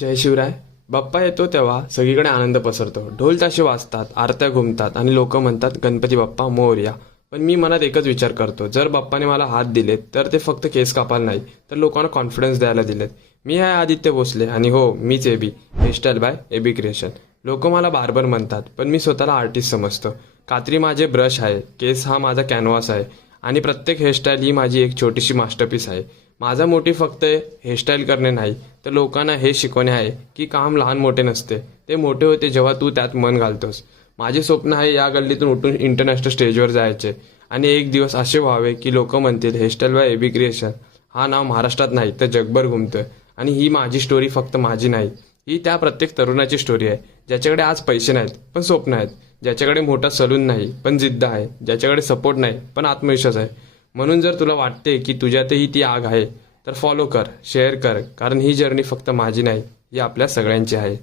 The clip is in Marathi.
जय शिवराय. बाप्पा येतो तेव्हा सगळीकडे आनंद पसरतो. ढोल ताशे वाजतात, आरत्या घुमतात आणि लोक म्हणतात गणपती बाप्पा मोरया. पण मी मनात एकच विचार करतो, जर बाप्पाने मला हात दिलेत तर ते फक्त केस कापायला नाही तर लोकांना कॉन्फिडन्स द्यायला दिलेत. मी आहे आदित्य भोसले आणि हो मीच AB, hairstyle by AB creation. लोक मला बार्बर म्हणतात पण मी स्वतःला आर्टिस्ट समजतो. कात्री माझे ब्रश आहे, केस हा माझा कॅनव्हास आहे आणि प्रत्येक हेअरस्टाईल ही माझी एक छोटीशी मास्टरपीस आहे. माझा मोटिव्ह फक्त हेअरस्टाईल करणे नाही तर लोकांना हे शिकवणे आहे की काम लहान मोठे नसते, ते मोठे होते जेव्हा तू त्यात मन घालतोस. माझे स्वप्न आहे या गल्लीतून उठून इंटरनॅशनल स्टेजवर जायचे आणि एक दिवस असे व्हावे की लोक म्हणतील हेअरस्टाईल बाय एबी क्रिएशन हा नाव महाराष्ट्रात नाही तर जगभर घुमतोय. आणि ही माझी स्टोरी फक्त माझी नाही, ही त्या प्रत्येक तरुणाची स्टोरी आहे ज्याच्याकडे आज पैसे नाहीत पण स्वप्न आहेत, ज्याच्याकडे मोठा सलून नाही पण जिद्द आहे, ज्याच्याकडे सपोर्ट नाही पण आत्मविश्वास आहे. म्हणून जर तुला वाटते की तुझ्यातही ती आग आहे तर फॉलो कर, शेअर कर, कारण ही जर्नी फक्त माझी नाही, ही आपल्या सगळ्यांची आहे.